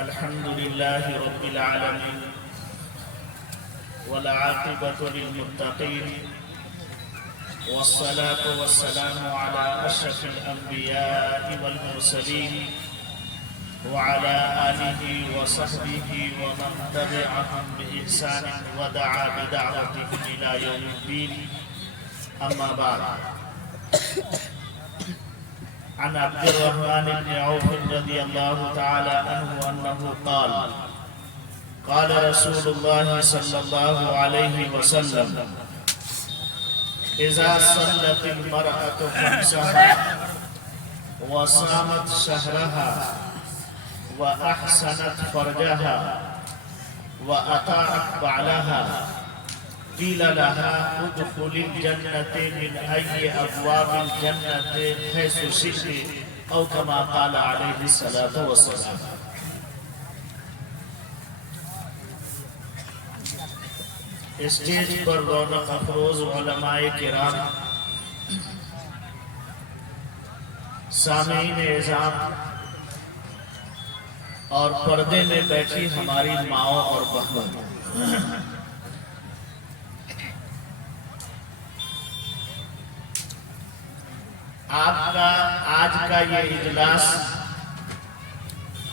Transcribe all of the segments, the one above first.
الحمد لله رب العالمين والعاقبة للمتقين والصلاة والسلام على أشرف الأنبياء والمرسلين وعلى آله وصحبه ومن تبعهم بإحسان ودعا بدعوتهم إلى يوم الدين. أما بعد، عن عبد الرحمن بن عوف رضي الله تعالى عنه أنه قال: قال رسول الله صلى الله عليه وسلم: إذا صلت المرأة خمسها وصامت شهرها وأحسنت فرجها وأطاعت بعلها قيل لها ادخل الجنة من أي أبواب الجنة حيث شئت، أو كما قال عليه الصلاة والسلام. اسٹیج پر رونق افروز علماء کرام، سامعین اعظام اور پردے میں بیٹھی ہماری ماؤں اور بہنوں، آپ کا آج کا یہ اجلاس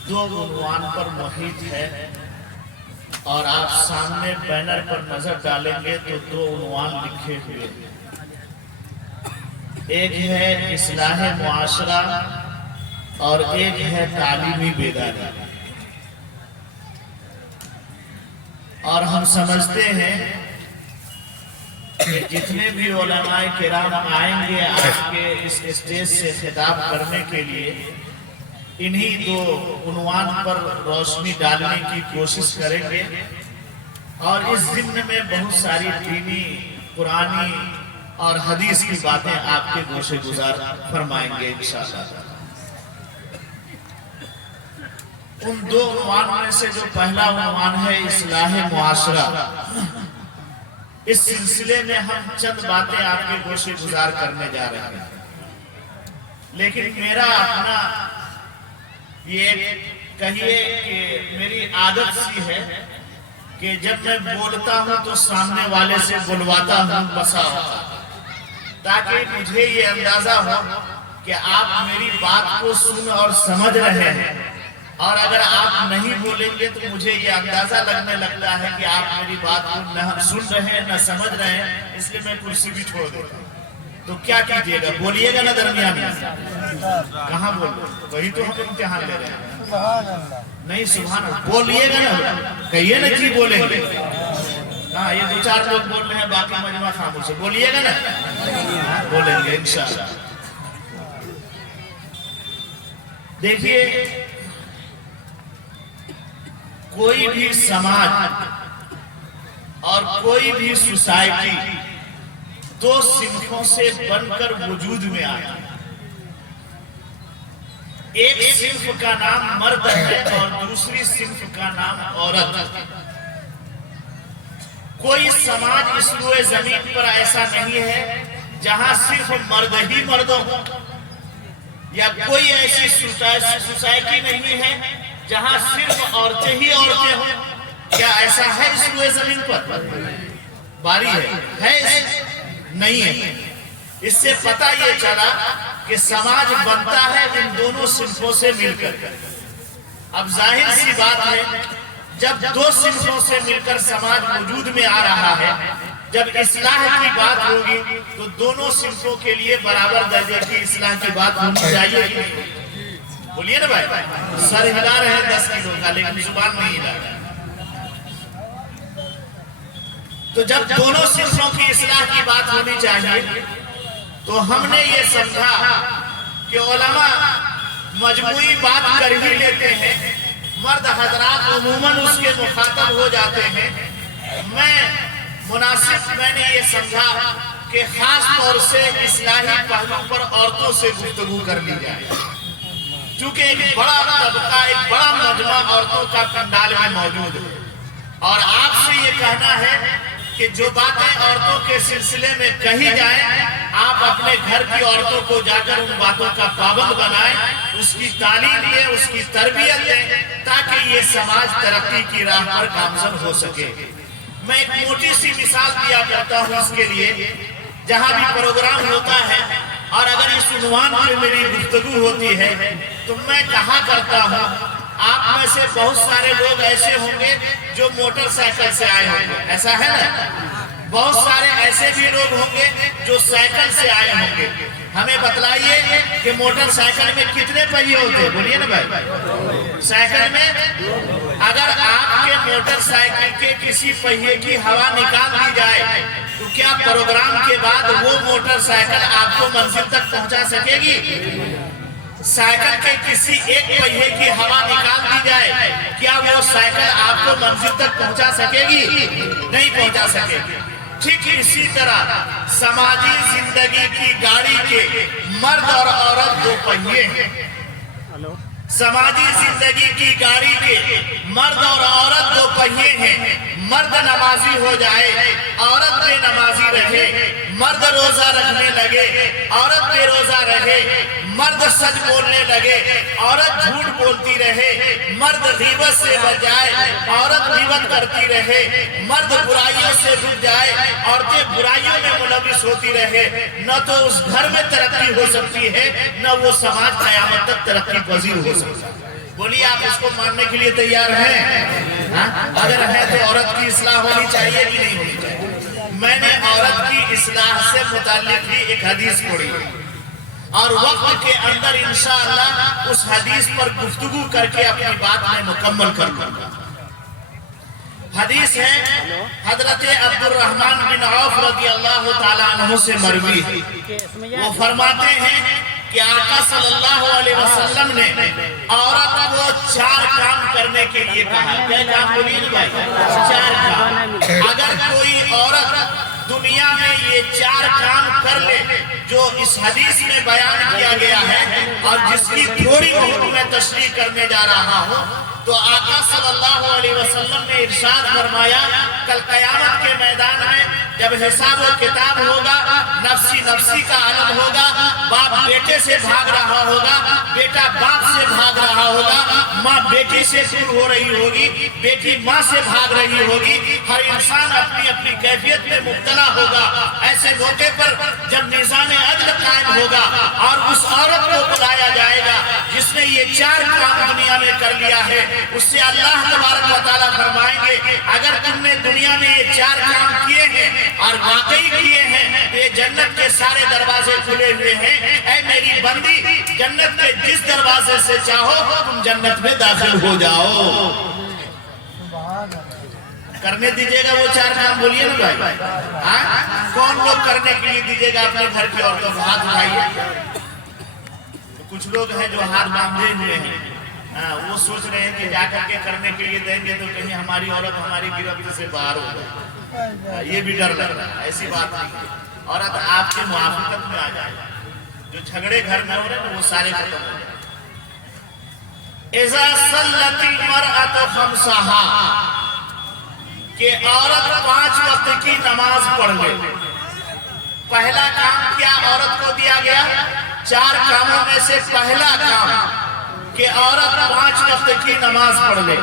دو عنوان پر محیط ہے، اور آپ سامنے بینر پر نظر ڈالیں گے تو دو عنوان لکھے ہوئے ہیں. ایک ہے اصلاح معاشرہ اور ایک ہے تعلیمی بیداری. اور ہم سمجھتے ہیں کہ جتنے بھی علماء کرام آئیں گے آپ کے اس اسٹیج سے خطاب کرنے کے لیے، انہی دو عنوان پر روشنی ڈالنے کی کوشش کریں گے، اور اس ضمن میں بہت ساری دینی، قرآنی اور حدیث کی باتیں آپ کے گوشے گزار فرمائیں گے انشاءاللہ. ان دو عنوان میں سے جو پہلا عنوان ہے اصلاح معاشرہ، اس سلسلے میں ہم چند باتیں آپ کے گوشے گزار کرنے جا رہے ہیں. لیکن میرا اپنا یہ کہیے کہ میری عادت سی ہے کہ جب میں بولتا ہوں تو سامنے والے سے بلواتا ہوں بسا ہوتا، تاکہ مجھے یہ اندازہ ہو کہ آپ میری بات کو سن اور سمجھ رہے ہیں، اور اگر آپ نہیں بولیں گے تو مجھے یہ اندازہ لگنے لگتا ہے کہ آپ میری بات کو نہ سن رہے ہیں نہ سمجھ رہے ہیں، اس لیے میں کرسی بھی چھوڑ دیتا ہوں. تو کیا کیجئے گا؟ بولیے گا نا درمیان میں؟ کہاں بول رہے ہیں؟ وہی تو ہم امتحان لے رہے ہیں. نہیں، سبحان اللہ، بولیے گا نا، کہیے نا جی بولیں گے. ہاں، یہ دو چار لوگ بول رہے ہیں، باقی مجمع خاموش ہے. بولیے گا نا؟ بولیں گے انشاءاللہ. دیکھیے، کوئی بھی سماج اور کوئی بھی سوسائٹی دو صنفوں سے بن کر وجود میں آیا. ایک صنف کا نام مرد ہے اور دوسری صنف کا نام عورت. کوئی سماج اس روئے زمین پر ایسا نہیں ہے جہاں صرف مرد ہی مرد ہوں، یا کوئی ایسی سوسائٹی نہیں ہے جہاں صرف عورتیں ہی عورتیں ہوں. کیا ایسا ہے اس روئے زمین پر؟ باری ہے نہیں ہے. اس سے پتہ یہ چلا کہ سماج بنتا ہے ان دونوں صنفوں سے مل کر. اب ظاہر سی بات ہے، جب دو صنفوں سے مل کر سماج وجود میں آ رہا ہے، جب اصلاح کی بات ہوگی تو دونوں صنفوں کے لیے برابر درجے کی اصلاح کی بات ہونی چاہیے. بولیے نا بھائی. سر ہلا رہے ہیں 10 کلو کا، لیکن زبان نہیں ہلا رہے. تو جب دونوں صنفوں کی اصلاح کی بات ہونی چاہیے تو ہم نے یہ سمجھا کہ علماء مجموعی بات کر ہی لیتے ہیں، مرد حضرات عموماً اس کے مخاطب ہو جاتے ہیں. میں نے یہ سمجھا کہ خاص طور سے اصلاحی پہلو پر عورتوں سے گفتگو کر لی جائے، چونکہ ایک بڑا طبقہ، ایک بڑا مجمع عورتوں کا پنڈال میں موجود ہے. اور آپ سے یہ کہنا ہے کہ جو باتیں عورتوں کے سلسلے میں کہی جائیں، آپ اپنے گھر کی عورتوں کو جا کر ان باتوں کا پابند بنائیں، اس کی تعلیم دیں، اس کی تربیت دیں، تاکہ یہ سماج ترقی کی راہ پر گامزن ہو سکے۔ میں ایک موٹی سی مثال دیا کرتا ہوں اس کے لیے، جہاں بھی پروگرام ہوتا ہے اور اگر اس عنوان پہ میری گفتگو ہوتی ہے تو میں کہا کرتا ہوں آپ میں سے بہت سارے لوگ ایسے ہوں گے جو موٹر سائیکل سے آئے ہوں گے، ایسا ہے نا؟ بہت سارے ایسے بھی لوگ ہوں گے جو سائیکل سے آئے ہوں گے۔ ہمیں بتلائیے کہ موٹر سائیکل میں کتنے پہیے ہوتے ہیں؟ بولیے نا بھائی۔ سائیکل میں اگر آپ کے موٹر سائیکل کے کسی پہیے کی ہوا نکال دی جائے تو کیا پروگرام کے بعد وہ موٹر سائیکل آپ کو منزل تک پہنچا سکے گی؟ سائیکل کے کسی ایک پہیے کی ہوا نکال دی جائے کیا وہ سائیکل آپ کو منزل تک پہنچا سکے گی؟ نہیں پہنچا سکے گی۔ ٹھیک اسی طرح سماجی زندگی کی گاڑی کے مرد اور عورت دو پہیے ہیں۔ سماجی زندگی کی گاڑی کے مرد اور عورت دو پہیے ہیں۔ مرد نمازی ہو جائے، عورت بے نمازی رہے، مرد روزہ رکھنے لگے، عورت بے روزہ رہے، مرد سچ بولنے لگے، عورت جھوٹ بولتی رہے، مرد غیبت سے بچ جائے، عورت غیبت کرتی رہے، مرد برائیوں سے رک جائے، عورتیں برائیوں میں ملوث ہوتی رہے، نہ تو اس گھر میں ترقی ہو سکتی ہے نہ وہ سماج قیامت تک ترقی پذیر ہو سکتا ہے۔ بولیے آپ اس کو ماننے کے لیے تیار ہیں؟ اگر ہے تو عورت کی اصلاح ہونی چاہیے کہ نہیں ہونی چاہیے؟ میں نے عورت کی اصلاح سے متعلق بھی ایک حدیث پڑھی اور وقت کے اندر انشاءاللہ اس حدیث پر گفتگو کر کے اپنی بات میں مکمل کروں گا۔ حدیث ہے حضرت عبد الرحمن بن عوف رضی اللہ تعالیٰ عنہ سے مروی ہے۔ وہ فرماتے ہیں کہ آقا صلی اللہ علیہ وسلم نے عورت کو 4 کام کرنے کے لیے کہا۔ کیا کام بولیے نا بھائی؟ 4 کام۔ اگر کوئی عورت دنیا میں یہ 4 کام کر لے جو اس حدیث میں بیان کیا گیا ہے اور جس کی تھوڑی بہت میں تشریح کرنے جا رہا ہوں، تو آقا صلی اللہ علیہ وسلم نے ارشاد فرمایا کل قیامت کے میدان میں جب حساب و کتاب ہوگا، نفسی نفسی کا عالم ہوگا، باپ بیٹے سے بھاگ رہا ہوگا، بیٹا باپ سے بھاگ رہا ہوگا، ماں بیٹی سے دور ہو رہی ہوگی، بیٹی ماں سے بھاگ رہی ہوگی، ہر انسان اپنی اپنی کیفیت میں مبتلا ہوگا۔ ایسے موقع پر جب میزان عدل قائم ہوگا اور اس عورت کو بلایا جائے گا جس نے یہ 4 کام دنیا میں کر لیا ہے، اس سے اللہ تبارک و تعالیٰ فرمائیں گے اگر تم نے دنیا میں یہ 4 کام کیے ہیں اور واقعی کیے ہیں تو یہ جنت کے سارے دروازے کھلے ہوئے ہیں، اے میری بندی جنت کے جس دروازے سے چاہو تم جنت میں داخل ہو جاؤ۔ کرنے دیجئے گا وہ 4 کام؟ بولیے نا بھائی۔ کون لوگ کرنے کے لیے دیجئے گا اپنے گھر کی عورتوں کو؟ ہاتھ اٹھائیے۔ کچھ لوگ ہیں جو ہاتھ باندھے ہوئے ہیں، وہ سوچ رہے ہیں کہ جا کر کے کرنے کے لیے دیں گے تو کہیں ہماری عورت ہماری گرفت سے باہر ہو جائے، یہ بھی ڈر لگ رہا ہے۔ ایسی بات نہیں، عورت آپ کی موافقت میں آ جائے، جو جھگڑے گھر میں ہو رہے ہیں وہ سارے ختم ہو جائے۔ اذا صلت المرأة خمسها، کہ عورت 5 وقت کی نماز پڑھ لے۔ پہلا کام کیا عورت کو دیا گیا؟ 4 کاموں میں سے پہلا کام کہ عورت 5 وقت کی نماز پڑھ لے،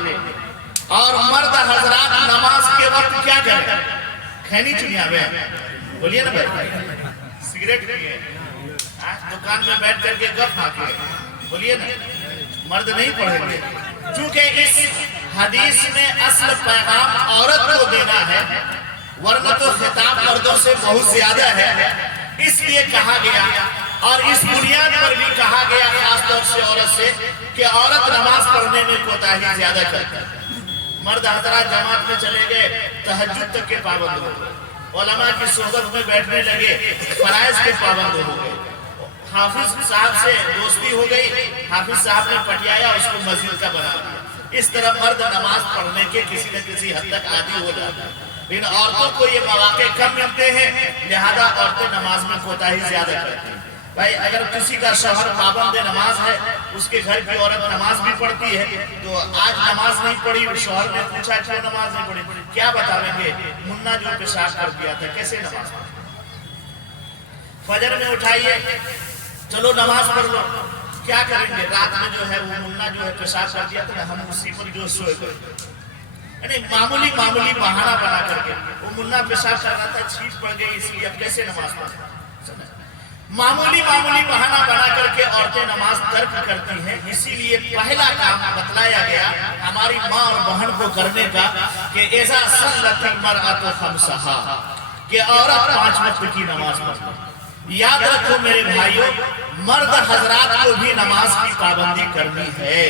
اور مرد حضرات نماز کے وقت کیا کریں؟ کھینی چنیا بے، بولیے نا بھائی، سگریٹ پیے، دکان میں بیٹھ کر کے گپ کھاتے، بولیے نا، مرد نہیں پڑھیں گے، چونکہ اس حدیث میں اصل پیغام عورت کو دینا ہے، ورنہ تو خطاب مردوں سے بہت زیادہ ہے، اس لیے کہا گیا۔ اور اس بنیاد پر بھی کہا گیا خاص طور سے عورت سے کہ عورت نماز پڑھنے میں کوتاہی زیادہ کرتی ہے۔ مرد حضرات جماعت میں چلے گئے، تہجد تک کے پابند ہو گئے، علماء کی صحبت میں بیٹھنے لگے، فرائض کے پابند ہو گئے، حافظ صاحب سے دوستی ہو گئی، حافظ صاحب نے پٹیایا، اس کو مسجد کا بنا دیا۔ اس طرح مرد نماز پڑھنے کے کسی نہ کسی حد تک عادی ہو جاتا ہے، لیکن عورتوں کو یہ مواقع کم ملتے ہیں، لہذا عورتیں نماز میں کوتاہی زیادہ کرتی ہیں۔ بھائی اگر کسی کا شوہر پابند نماز ہے، اس کے گھر کی عورت نماز بھی پڑھتی ہے، تو آج نماز نہیں پڑھی، شوہر نے پوچھا کیوں نماز نہیں پڑھی؟ کیا بتاویں گے؟ منا جو پیشاب کر دیا تھا، کیسے نماز پڑھی؟ فجر میں اٹھائیے، چلو نماز پڑھ لو، کیا کریں گے؟ رات میں جو ہے وہ منا جو ہے پیشاب کر دیا تو ہم اسی پر جو سوئے گئے، یعنی معمولی بہانہ بنا کر کے وہ منا پیشاب کر رہا تھا، چھینٹ پڑ گئی، اس لیے اب کیسے نماز پڑھیں؟ معمولی بہانہ بنا کر کے عورتیں نماز ترک کرتی ہیں، اسی لیے پہلا کام بتلایا گیا ہماری ماں اور بہن کو کرنے کا کہ اذا صلت المرأۃ خمسہا، کہ عورت 5 وقت کی نماز پڑھے۔ یاد رکھو میرے بھائیوں، مرد حضرات کو بھی نماز کی پابندی کرنی ہے۔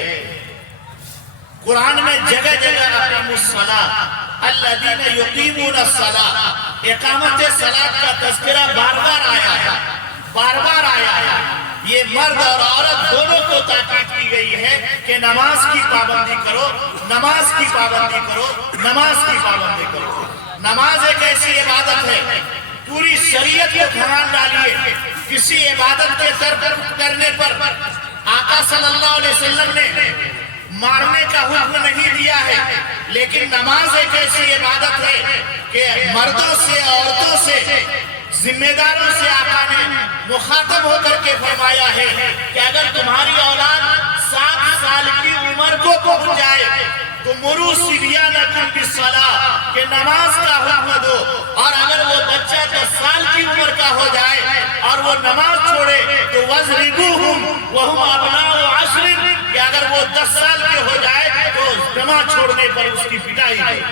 قرآن میں جگہ اقیموا الصلاۃ الذین یقیمون الصلاۃ، اقامت صلاۃ کا تذکرہ بار بار آیا ہے۔ یہ مرد اور عورت دونوں کو تاکید کی گئی ہے کہ نماز کی پابندی کرو، نماز کی پابندی کرو، نماز کی پابندی کرو۔ نماز ایک ایسی عبادت ہے، پوری شریعت کو دھیان ڈالیے، کسی عبادت کے ترک کرنے پر آقا صلی اللہ علیہ وسلم نے مارنے کا حکم نہیں دیا ہے، لیکن نماز ایک ایسی عبادت ہے کہ مردوں سے عورتوں سے ذمہ داروں سے آقا نے مخاطب ہو کر کے فرمایا ہے کہ اگر تمہاری اولاد 7 سال کی عمر کو پہنچ جائے تو مروا صبیانکم بالصلاۃ، کہ نماز کا حکم دو، اور اگر وہ بچہ 10 سال کی عمر کا ہو جائے اور وہ نماز چھوڑے تو وَاضْرِبُوهُمْ وَهُمْ أَبْنَاءُ 10، کہ اگر وہ 10 سال کے ہو جائے تو نماز چھوڑنے پر اس کی پٹائی کرے۔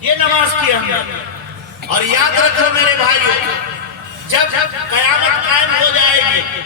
یہ نماز کی اہمیت ہے۔ اور یاد رکھو میرے بھائیوں، جب قیامت قائم ہو جائے گی،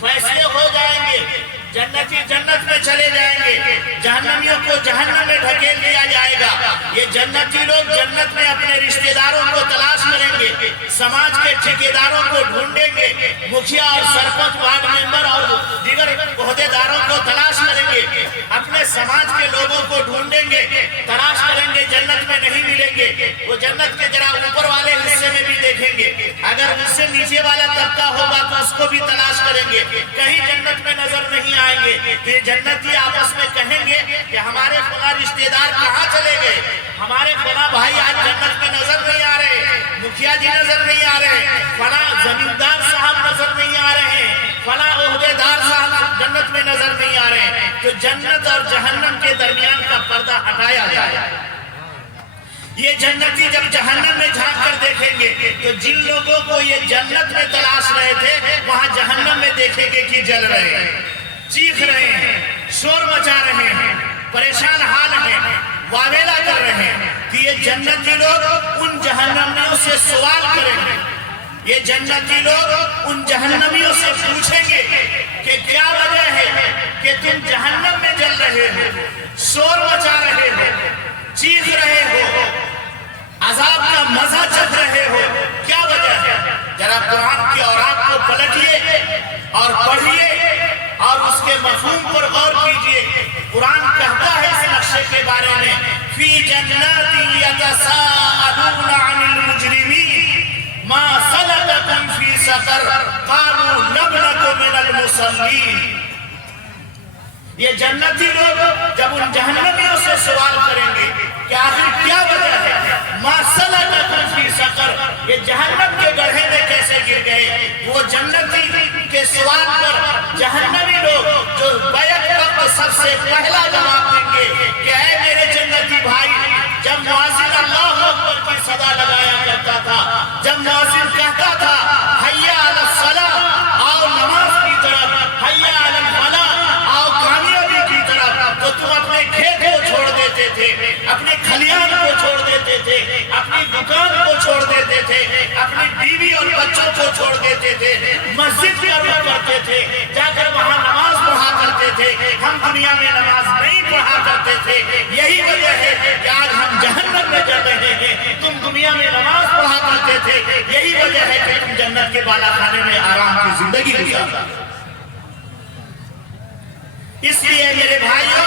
فیصلے ہو جائیں گے، جنتی جنت میں چلے جائیں گے، جہنمیوں کو جہنم میں ڈھکیل دیا جائے گا۔ یہ جنتی لوگ جنت میں اپنے رشتہ داروں کو تلاش کریں گے، سماج کے ٹھیکیداروں کو ڈھونڈیں گے، مکھیا اور سرپنچ، وارڈ ممبر اور دیگر عہدیداروں کو تلاش کریں گے، اپنے سماج کے لوگوں کو ڈھونڈیں گے، تلاش کریں گے، جنت میں نہیں ملیں گے۔ وہ جنت کے ذرا اوپر والے حصے میں بھی دیکھیں گے، اگر اس سے نیچے والا طبقہ ہوگا تو اس کو بھی تلاش کریں گے، کہیں جنت میں نظر نہیں آئیں گے۔ پھر جنتی آپس میں کہیں گے کہ ہمارے فلاں رشتہ دار کہاں چلے گئے، ہمارے فلاں بھائی آج جنت میں نظر نہیں آ رہے، مکھیا جی نظر نہیں آ رہے، فلاں زمیندار صاحب نظر نہیں آ رہے، فلاں عہدیدار صاحب جنت میں نظر نہیں آ رہے۔ تو جنت اور جہنم کے درمیان کا پردہ ہٹایا جائے۔ یہ جنتی جب جہنم میں جھانک کر دیکھیں گے تو جن لوگوں کو یہ جنت میں تلاش رہے تھے وہاں جہنم میں دیکھیں گے کہ جل رہے ہیں، چیخ رہے ہیں، شور مچا رہے ہیں، پریشان حال ہیں، واویلا کر رہے ہیں۔ کہ یہ جنتی لوگ ان جہنمیوں سے سوال کریں گے، یہ جنتی لوگ ان جہنمیوں سے پوچھیں گے کہ کیا وجہ ہے کہ تم جہنم میں جل رہے ہو، شور مچا رہے ہو، چیخ رہے ہو، عذاب کا مزہ چکھ رہے ہو، کیا وجہ ہے؟ ذرا قرآن کی اوراق کو پلٹیے اور پڑھیے اور اس کے مفہوم پر غور کیجئے۔ قرآن کہتا ہے اس نقشے کے بارے میں فی جنات یتساءلون عن المجرمین ما سلککم فی سقر قالوا لم نک من المصلین۔ یہ جنتی لوگ جب ان جہنمیوں سے سوال کریں گے کہ آخر کیا وجہ ہے، ما سلککم فی سقر، یہ جہنم کے گڑھے میں کیسے گر گئے؟ وہ جنتی کے سوال پر جہنمی لوگ جو بیک وقت سب سے پہلا جواب دیں گے کہ اے میرے جنتی بھائی، جب مؤذن اللہ اکبر کی صدا لگایا کرتا تھا، جب مؤذن کہتا تھا حی علی الصلاۃ، آؤ نماز کی طرف، حی علی الفلاح، آؤ کامیابی کی طرف، تو تم اپنے کھیت کو چھوڑ دیتے تھے، اپنے کھلیان کو چھوڑ دیتے تھے، اپنی دکان کو چھوڑ دیتے تھے، اپنی بیوی اور بچوں کو چھوڑ دیتے تھے، مسجد کا رخ کرتے تھے، جا کر وہاں نماز پڑھا کرتے تھے۔ ہم دنیا میں نماز نہیں پڑھا کرتے تھے، یہی وجہ ہے کہ آج ہم جہنم میں جل رہے ہیں۔ تم دنیا میں نماز پڑھا کرتے تھے، یہی وجہ ہے کہ تم جنت کے بالا خانے میں آرام کی زندگی گزارتے ہو۔ اس لیے میرے بھائیوں،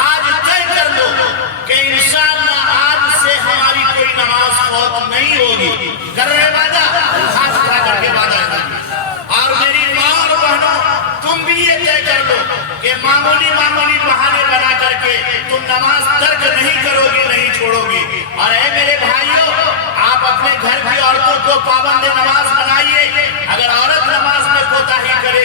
آج طے کر لو کہ انشاءاللہ آج سے ہماری کوئی نماز فوت نہیں ہوگی۔ کر رہے وعدہ؟ ہاتھ کھڑا کر کے وعدہ کریں۔ اور میری ماں اور بہنوں، تم بھی یہ طے کر لو کہ معمولی بہانے بنا کر کے تم نماز ترک نہیں کرو گی، نہیں چھوڑو گی۔ اور اے میرے بھائیوں، آپ اپنے گھر کی عورتوں کو پابند نماز بنائیے۔ اگر عورت نماز میں کوتاہی کرے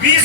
20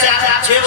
6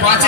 5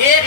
1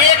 1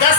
10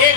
1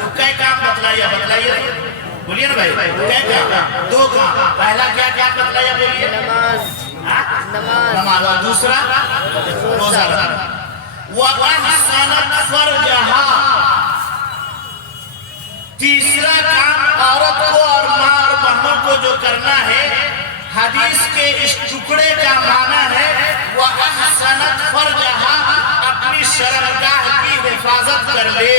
تو کئی کام بتلائیے بولیے نا بھائی، کئی کام؟ 2 کام۔ پہلا کیا بتلائیے بولیے؟ نماز۔ اور دوسرا روزہ رکھنا۔ وَأَحْسَنَتْ فَرْجَهَا، تیسرا کام عورت کو اور ماں اور بہنوں کو جو کرنا ہے، حدیث کے اس ٹکڑے کا معنی ہے وَأَحْسَنَتْ فَرْجَهَا، اپنی شرمگاہ کی حفاظت کر لے۔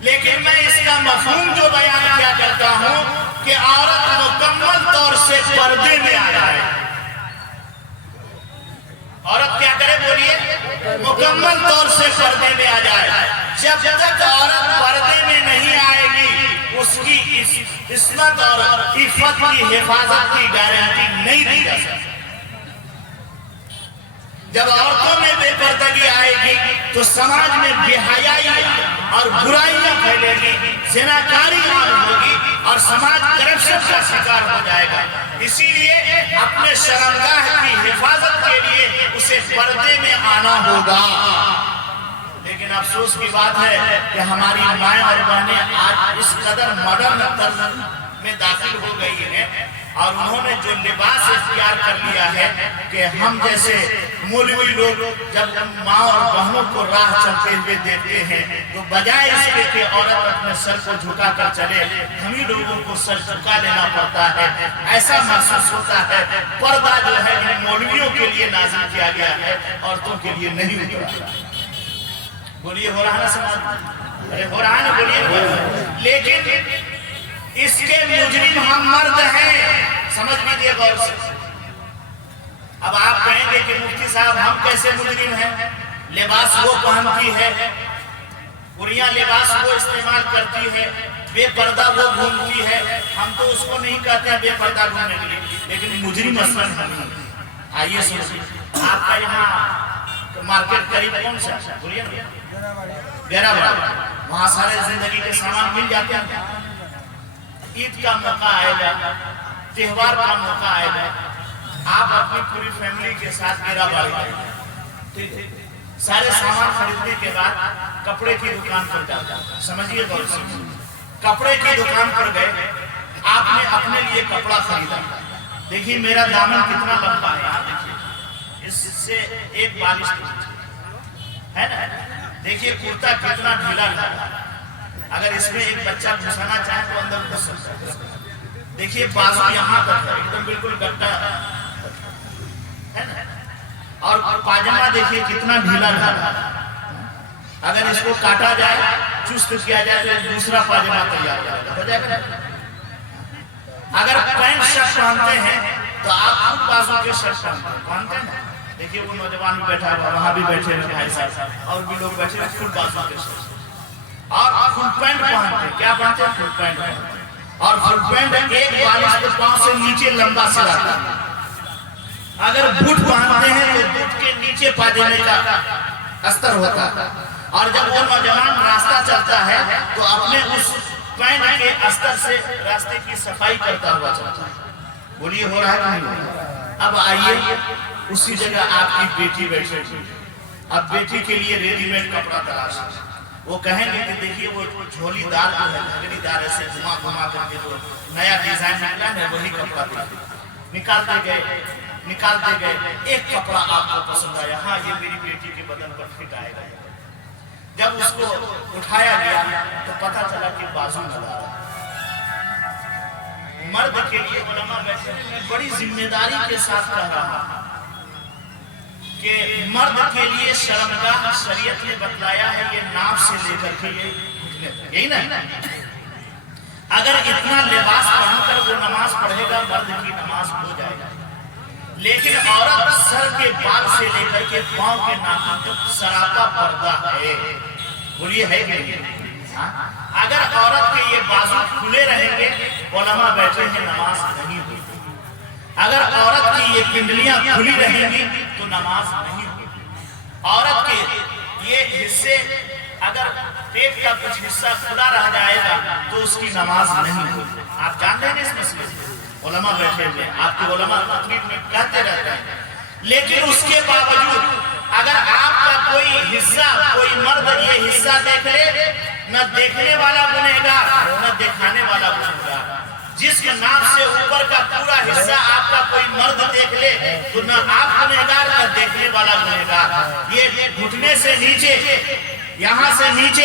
لیکن میں اس کا مفہوم جو بیان کیا کرتا ہوں کہ عورت مکمل طور سے پردے میں آ جائے۔ عورت کیا کرے بولیے؟ مکمل طور سے پردے میں آ جائے۔ جب تک عورت پردے میں نہیں آئے گی، اس کی عصمت اور عفت کی حفاظت کی گارنٹی نہیں دی جا سکتی۔ جب عورتوں میں بے پردگی آئے گی تو سماج میں بے حیائی اور برائیاں پھیلے گی، زناکاری عام ہوگی اور سماج کرپشن کا شکار ہو جائے گا۔ اسی لیے اپنے شرمگاہ کی حفاظت کے لیے اسے پردے میں آنا ہوگا۔ لیکن افسوس کی بات ہے کہ ہماری مائیں اور بہنیں آج اس قدر ماڈرن طرز میں داخل ہو گئی ہیں اور انہوں نے جو لباس اختیار کر لیا ہے کہ ہم جیسے مولوی لوگ جب ماں اور بہنوں کو راہ چلتے ہوئے دیکھتے ہیں تو بجائے اس کے کہ عورت اپنے سر کو جھکا کر چلے، ہم ہی لوگوں کو سر جھکا لینا پڑتا ہے۔ ایسا محسوس ہوتا ہے پردہ جو ہے یہ مولویوں کے لیے نازل کیا گیا ہے، عورتوں کے لیے نہیں اترا۔ بولیے ہو رہا نا سمجھ؟ ارے ہو رہا نا بولیے۔ لیکن اس کے مجرم ہم مرد ہیں، سمجھ لیجیے غور سے۔ اب آپ کہیں گے کہ مفتی صاحب ہم کیسے مجرم ہیں؟ لباس وہ پہنتی ہے، بریاں لباس وہ استعمال کرتی ہے، بے پردہ وہ گھومتی ہے، ہم تو اس کو نہیں کہتے ہیں بے پردہ گھومنے کے لیے، لیکن مجرم اصلاً ہم ہیں۔ آئیے سنیے، آپ کا یہاں مارکیٹ قریب کون سا؟ بولیے نا، گیرا بڑا، وہاں سارے زندگی کے سامان مل جاتے ہیں۔ عید کا موقع آئے گا، تہوار کا موقع آئے گا، آپ اپنی پوری فیملی کے ساتھ گیرا بڑی جائے، سارے سامان خریدنے کے بعد کپڑے کی دکان پر جاتا ہے۔ سمجھیے غور سے، کپڑے کی دکان پر گئے، آپ نے اپنے لیے کپڑا خریدا، دیکھیے میرا دامن کتنا لمبا ہے، آپ دیکھیے اس سے ایک بالش ہے نا، دیکھیے کرتا کتنا ڈھیلا ڈھالا، اگر اس میں ایک بچہ گھسانا چاہے تو اندر گھس سکتا ہے۔ دیکھیے بازو یہاں تک ہے، ایک دم بالکل گٹا ہے نا، اور پاجامہ دیکھیے کتنا ڈھیلا ڈھالا، اگر اس کو کاٹا جائے چست کیا جائے تو دوسرا پاجامہ تیار ہو جائے گا۔ اگر پینٹ شرٹ پہنتے ہیں تو آپ خود بازو کے شرٹ پہنتے ہیں، دیکھیے وہ نوجوان بھی بیٹھا ہوا، وہاں بھی بیٹھے ہیں بھائی صاحب اور بھی لوگ بیٹھے ہیں فل بازو کے شرٹ، اور فل پینٹ پہنتے ہیں۔ کیا پہنتے ہیں؟ فل پینٹ پہنتے ہیں، اور فل پینٹ ایک بالش کے پاؤں سے نیچے لمبا سے رہتا ہے۔ اگر بوٹ پہنتے ہیں تو بوٹ کے نیچے پاجامے کا استر ہوتا ہے، اور جب وہ نوجوان راستہ چلتا ہے تو اپنے اس پینٹ کے استر سے راستے کی صفائی کرتا ہوا چلتا ہے۔ بولیے ہو رہا ہے کہ نہیں؟ اب آئیے اسی جگہ آپ کی بیٹی بیٹھے ہوئی، اب بیٹی کے لیے ریڈی میڈ کپڑا تلاش ہے، وہ کہیں گے کہ دیکھیے وہ جھولی دار جو ہے، جھولی دار ایسے گھما گھما کر کے جو نیا ڈیزائن نکلا ہے وہی کپڑا نکالتے گئے، ایک کپڑا آپ کو پسند آیا، ہاں یہ میری بیٹی کے بدن پر فٹ آئے گا۔ جب اس کو اٹھایا گیا تو پتہ چلا کہ بازو نظر آ رہا۔ مرد کے لیے علماء بیٹھے میں بڑی ذمہ داری کے ساتھ کہہ رہا ہوں کہ مرد کے لیے شرمگاہ شریعت نے بتلایا ہے، یہ ناف سے لے کر کے یہی نا، اگر اتنا لباس پہن کر وہ نماز پڑھے گا مرد کی نماز ہو جائے گا، لیکن عورت سر کے بال سے لے کر کے پاؤں کے ناخن تک سراپا پردہ ہے۔ بولیے ہے کہ نہیں؟ اگر عورت کے یہ بازو کھلے رہیں گے علماء بیٹھے ہیں نماز نہیں ہوگی، اگر عورت کی یہ پنڈلیاں کھلی رہیں گی تو نماز نہیں ہوگی، عورت کے یہ حصے اگر پیٹ کا کچھ حصہ کھلا رہ جائے گا تو اس کی نماز نہیں ہوگی۔ آپ جانتے ہیں اس مسئلے سے، علماء بیٹھے ہوئے آپ کے علماء تقریر میں کہتے رہتے ہیں، لیکن اس کے باوجود اگر آپ کا کوئی حصہ، کوئی مرد یہ حصہ دیکھ لے نہ دیکھنے والا گنہگار نہ دکھانے والا گنہگار۔ جس کے نام سے اوپر کا پورا حصہ آپ کا کوئی مرد دیکھ لے تو نہ آپ گنہگار نہ دیکھنے والا گنہگار۔ یہ گھٹنے سے نیچے، یہاں سے نیچے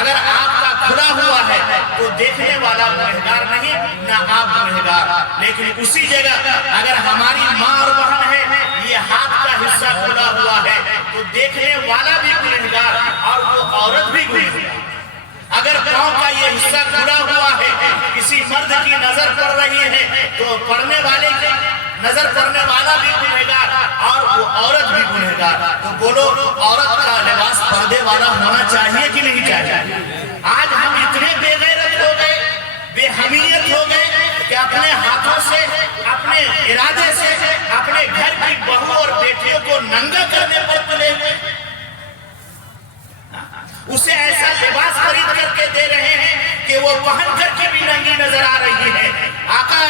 اگر آپ کا کھلا ہوا ہے تو دیکھنے والا گنہگار نہیں، نہ آپ گنہگار۔ لیکن اسی جگہ اگر ہماری ماں اور بہن ہے، یہ ہاتھ کا حصہ کھلا ہوا ہے تو دیکھنے والا بھی گنہگار اور وہ عورت بھی گنہگار۔ اگر پاؤں کا یہ حصہ کھلا ہوا ہے، کسی مرد کی نظر پڑ رہی ہے تو پڑھنے والے کی نظر پڑنے والا بھی گنہگار اور وہ عورت بھی گنہگار۔ تو بولو عورت کا لباس پردے والا ہونا چاہیے کہ نہیں چاہیے؟ آج ہم اتنے بے غیرت ہو گئے، بے حمیت ہو گئے کہ اپنے ہاتھوں سے، اپنے ارادے سے اپنے گھر کی بہو اور بیٹیوں کو ننگا کرنے پر تلے ہوئے، اسے ایسا لباس خرید کر کے دے رہے ہیں کہ وہ پہن کر کے بھی ننگی نظر آ رہی ہے۔ آقا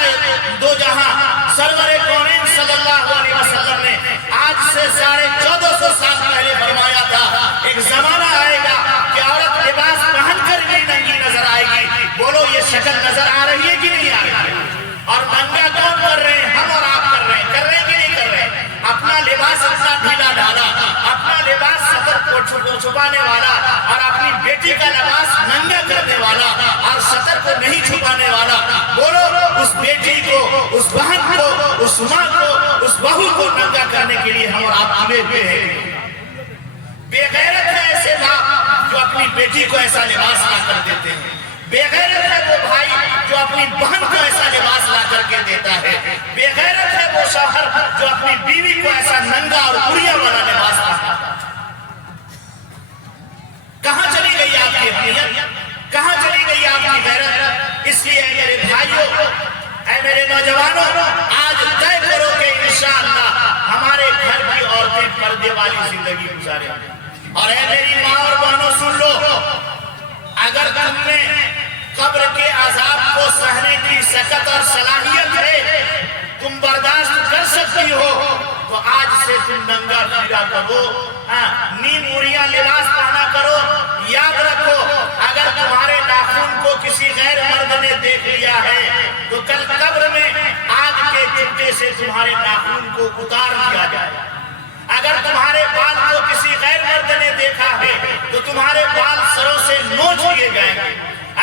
دو جہاں سرور کونین صلی اللہ علیہ وسلم نے آج سے 1450 سال پہلے فرمایا تھا ایک زمانہ آئے گا کہ عورت لباس پہن کر بھی ننگی نظر آئے گی۔ بولو یہ شکل نظر آ رہی ہے کہ نہیں آ رہی ہے؟ اور ننگا کون کر رہے ہیں؟ ہم اور آپ کر رہے ہیں کہ نہیں کر رہے ہیں؟ اپنا لباس اپنا ڈھیلا ڈالا، اپنا لباس سطر کو چھپانے والا اور اپنی بیٹی کا لباس ننگا کرنے والا اور سطر کو نہیں چھپانے والا۔ بولو اس بیٹی کو، اس بہن کو، اس ماں کو، اس بہو کو ننگا کرنے کے لیے ہم اور آپ تلے ہوئے ہیں۔ بے غیرت ہے ایسے باپ جو اپنی بیٹی کو ایسا لباس لا کر دیتے ہیں۔ بے غیرت ہے وہ بھائی جو اپنی بہن کو ایسا لباس لا کر کے دیتا ہے۔ بے غیرت ہے وہ شوہر جو اپنی بیوی کو ایسا ننگا اور بڑھیا والا لباس لا کر دیتا ہے۔ کہاں چلی گئی آپ کی حیثیت؟ کہاں چلی گئی آپ کی غیرت؟ اس لیے میرے بھائیوں، اے میرے نوجوانوں، آج طے کرو کہ انشاءاللہ ہمارے گھر کی عورتیں پردے والی زندگی گزاریں۔ اور اے میری ماں اور بہنوں سن لو، اگر تم نے قبر کے عذاب کو سہنے کی سکت اور صلاحیت ہے، تم برداشت کر سکتی ہو تو آج سے تم ننگا پھرا کرو، نیم اڑیا لباس پہنا کرو۔ یاد رکھو اگر تمہارے ناخن کو کسی غیر مرد نے دیکھ لیا ہے تو کل قبر میں آگ کے چمٹے سے تمہارے ناخن کو اتار دیا جائے۔ اگر تمہارے بال کو کسی غیر مرد نے دیکھا ہے تو تمہارے بال سروں سے نوچ لیے جائیں گے۔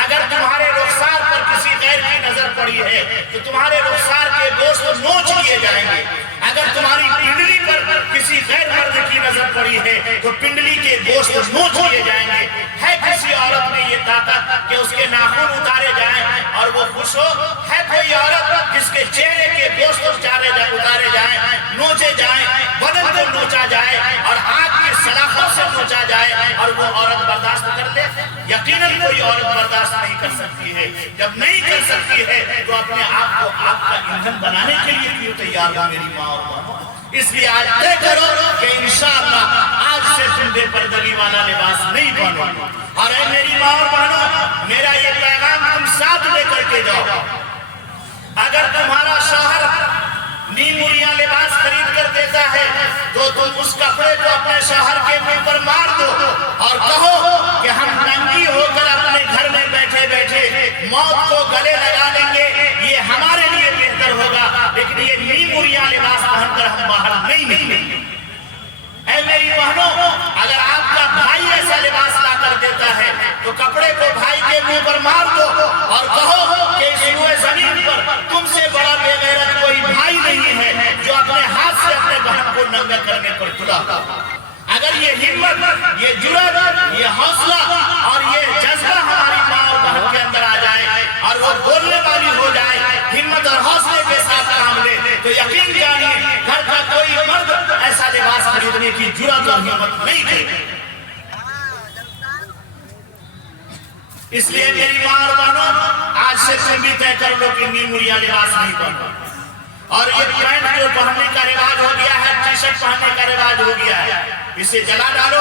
اگر تمہارے رخسار پر کسی غیر کی نظر پڑی ہے تو تمہارے رخسار کے گوشت نوچ لیے جائیں گے۔ اگر تمہاری پنڈلی پر کسی غیر مرد کی نظر پڑی ہے تو پنڈلی کے گوشت نوچ لیے جائیں گے۔ ہے کسی عورت میں یہ طاقت کہ اس کے ناخن اتارے جائیں اور وہ خوش ہو؟ ہے کوئی عورت جس کے چہرے کے گوشت اتارے جائیں، نوچے جائیں، بدن کو نوچا جائے اور آگ کی سلاخوں سے نوچا جائے اور وہ عورت برداشت کر لے؟ یقیناً کوئی عورت برداشت نہیں کر سکتی ہے۔ جب نہیں کر سکتی ہے تو اپنے آپ کو آگ کا ایندھن بنانے کے لیے کیوں تیار ہو میری ماں اور بہنوں؟ اس لیے آج طے کرو کہ انشاءاللہ آج سے تم بے پردگی والا لباس نہیں پہنو۔ اور اے میری ماں اور بہنوں، میرا یہ پیغام تم ساتھ لے کر کے جاؤ۔ اگر تمہارا شوہر نیم اڑیا لباس خرید کر دیتا ہے تو تم اس کپڑے کو اپنے شوہر کے منہ پر مار دو اور کہو کہ ہم ننگی ہو کر اپنے گھر میں بیٹھے بیٹھے موت کو گلے لگا لیں گے، یہ ہمارے لیے بہتر ہوگا، لیکن یہ نیم اڑیا لباس پہن کر ہم باہر نہیں نکلیں گے۔ اے میری بہنوں، اگر آپ کا بھائی ایسا لباس لا کر دیتا ہے تو کپڑے کو بھائی کے منہ پر مار دو اور کہو کہ اس روئے زمین پر تم سے بڑا بے غیرت کوئی بھائی نہیں ہے جو اپنے ہاتھ سے اپنے بہن کو ننگا کرنے پر تلا۔ اگر یہ ہمت، یہ جرأت، یہ حوصلہ اور یہ جذبہ ہماری ماں اور بہن کے اندر آ جائے اور وہ بولنے والی ہو جائے، ہمت اور حوصلے کے ساتھ کام لے، تو یقین جانیے گھر کا کوئی مرد ایسا لباس خریدنے کی جرأت اور ہمت نہیں کرے۔ اس لیے میری ماں اور بہنوں، آج سے تم بھی طے کر لو کہ نیم اڑیا لباس نہیں پہنو۔ اور یہ پینٹ جو پہننے کا رواج ہو گیا ہے، ٹی شرٹ پہننے کا رواج ہو گیا ہے، اسے جلا ڈالو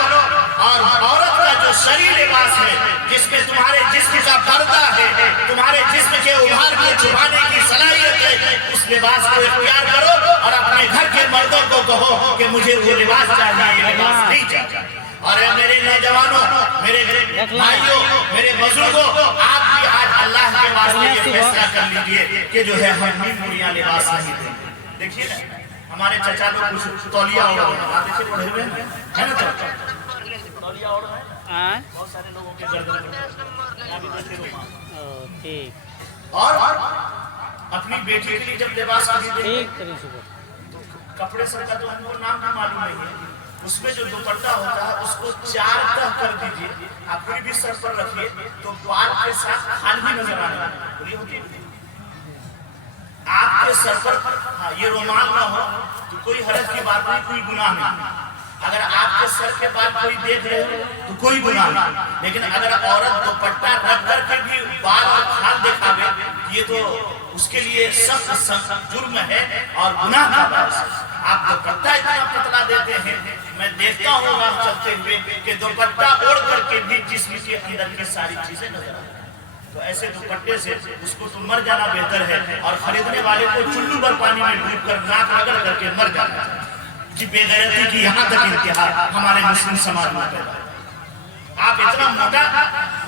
اور عورت کا جو شرعی لباس ہے جس میں تمہارے جسم کا پردہ ہے، تمہارے جسم کے ابھار کو چھپانے کی صلاحیت ہے، اس لباس کو اختیار کرو اور اپنے گھر کے مردوں کو کہو کہ مجھے وہ لباس چاہیے، یہ لباس نہیں چاہیے۔ اور میرے نوجوانوں، میرے بھائیوں، میرے بزرگوں، آپ بھی آج اللہ کے واسطے یہ فیصلہ کر لیجئے کہ جو ہے ہم موریا لباس نہیں دیں گے۔ دیکھیے ہمارے چچا لوگ کچھ تولیہ اوڑھ رہے ہیں، آپ دیکھیے اوڑھے ہوئے ہیں نا، تولیہ اوڑھ رہے ہیں بہت سارے لوگوں کے گردن میں، اور اپنی بیٹی کے لیے جب لباس خریدیں تو کپڑے سر کا تو ہم کو نام بھی معلوم نہیں ہے، اس میں جو دوپٹہ ہوتا ہے اس کو 4 تہ کر دیجئے، آپ پھر بھی سر پر رکھیے تو بال کے ساتھ کھال بھی نظر آنا پوری ہوتی ہے۔ آپ کے سر پر یہ رومال نہ ہو تو کوئی حرج کی بات نہیں، کوئی گناہ نہیں، اگر آپ کے سر کے بعد کوئی دیکھ رہے ہو تو کوئی گناہ نہیں، لیکن اگر عورت دوپٹہ رکھ کر کے بھی بال اور کھال دکھاوے یہ تو اس کے لیے سخت جرم ہے اور گناہ کا باعث ہے۔ آپ دوپٹہ اتنا پتلا دیتے ہیں، میں دیکھتا ہوں راہ چلتے ہوئے کہ دوپٹہ اوڑھ کر کے بھی جسم کے اندر کی ساری چیزیں نظر آتی ہیں، تو ایسے دوپٹے سے اس کو تو مر جانا بہتر ہے، اور خریدنے والے کو چلو بھر پانی میں ڈوب کر ناک رگڑ کر کے مر جانا ہے۔ کہ بے غیرتی کی یہاں تک انتہا ہمارے مسلم سماج میں پیدا ہے۔ آپ اتنا موٹا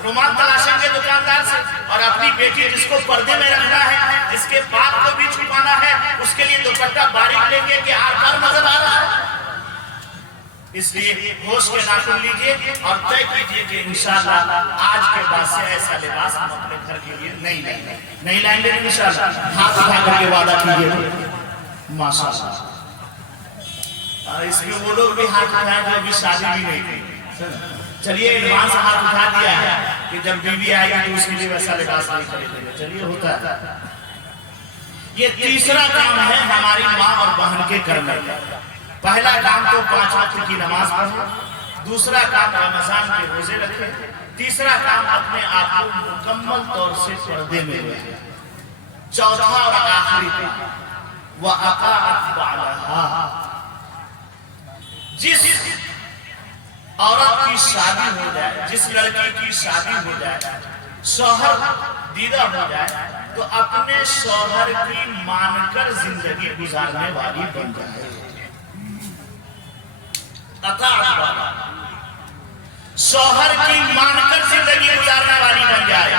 رومال تلاشیں گے دکاندار سے، اور اپنی بیٹی جس کو پردے میں رکھنا ہے، جس کے بال کو بھی چھپانا ہے، اس کے لیے دوپٹہ باریک لیں گے کہ آر پار نظر آ رہا ہے۔ اس لیے ہوش کے ناخن لیجئے اور طے کیجئے کہ انشاءاللہ آج کے بعد سے ایسا لباس ہم اپنے گھر کے لیے نہیں لائیں گے انشاءاللہ۔ ہاتھ اٹھا کر کے وعدہ کیجئے ماشاءاللہ۔ اس میں وہ لوگ بھی ہاتھ اٹھائیں جو ابھی شادی بھی نہیں تھی، چلیے ایڈوانس ہاتھ اٹھا دیا ہے کہ جب بیوی آئے گی تو اس کے لیے ویسا لباس نہیں خریدیں گے، چلیے ہوتا ہے۔ یہ تیسرا کام ہے ہماری ماں اور بہن کے کرنے کا۔ پہلا کام تو 5 وقت کی نماز پڑھو، دوسرا کام رمضان کے روزے رکھے، تیسرا کام اپنے آپ کو مکمل طور سے پردے میں رکھے، چوتھا اور آخری کام وَأَقَعَتْ بَعْلَهَا، جس عورت کی شادی ہو جائے، جس لڑکی کی شادی ہو جائے، شوہر دیدہ ہو جائے تو اپنے شوہر کی مان کر زندگی گزارنے والی بن جائے۔ شوہر کی مان کر زندگی گزارنے والی بن جائے۔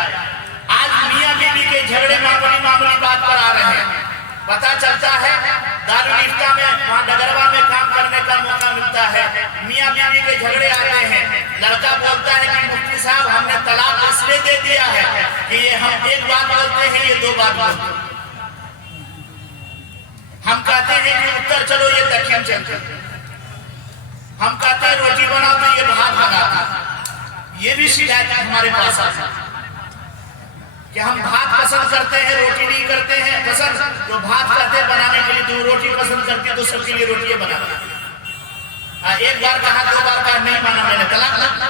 آج میاں بیوی کے جھگڑے معمولی بات پر آ رہے ہیں، پتہ چلتا ہے دارالفتہ میں وہاں ڈگروا میں کام کرنے کا موقع ملتا ہے، میاں بیوی کے جھگڑے آتے ہیں، لڑکا بولتا ہے کہ مفتی صاحب ہم نے طلاق اس لیے دے دیا ہے کہ یہ ہم ایک بات بولتے ہیں یہ 2 بات بولتے ہیں، ہم کہتے ہیں کہ اتر چلو یہ دکھن چلتے ہیں، ہم کہتے ہیں روٹی بناو تو یہ بھات بناتا ہے۔ یہ بھی شکایت ہمارے پاس آتا ہے کہ ہم بھات پسند کرتے ہیں روٹی نہیں کرتے ہیں پسند، تو بھات کہتے ہیں بنانے کے لیے، تو روٹی پسند کرتی ہے تو سب کے لیے روٹی بناتے ہیں۔ ایک بار کہا 2 بار کہا نہیں مانا میں نے، طلاق نہ۔